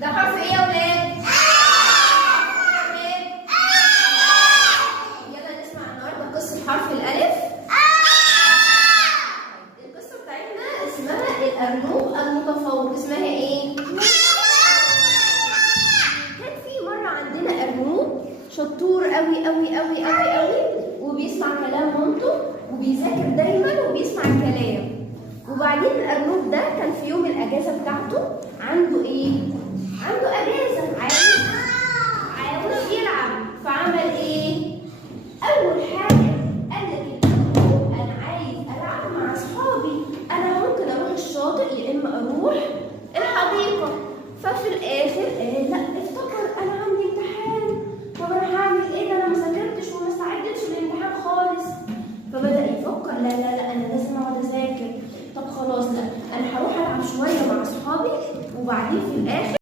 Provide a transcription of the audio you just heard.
ده حرف ايه يا ولاد؟ يلا نسمع النهارده قصة حرف الألف. القصة بتاعتنا اسمها الأرنوب المتفوق. اسمها ايه؟ كان في مرة عندنا أرنوب شطور قوي قوي قوي قوي قوي، وبيسمع كلام مامته وبيذاكر دايما وبيسمع الكلام. وبعدين الأرنوب ده كان في يوم الأجازة بتاعته عنده ايه؟ عنده أجازة، عاوز يلعب. فعمل ايه؟ أول حاجة قال لك الأرنوب أنا عايز ألعب مع أصحابي، أنا ممكن أروح الشاطئ يا إما أروح الحديقة. ففي الآخر قال لا، افتكر أنا عندي امتحان، طب أنا هعمل إيه؟ ده أنا ما ذاكرتش وما استعدتش للامتحان خالص. فبدأ يفكر لا لا لا، أنا لازم أقعد أذاكر. طب خلاص، لا أنا هروح ألعب شوية مع أصحابي وبعدين في الآخر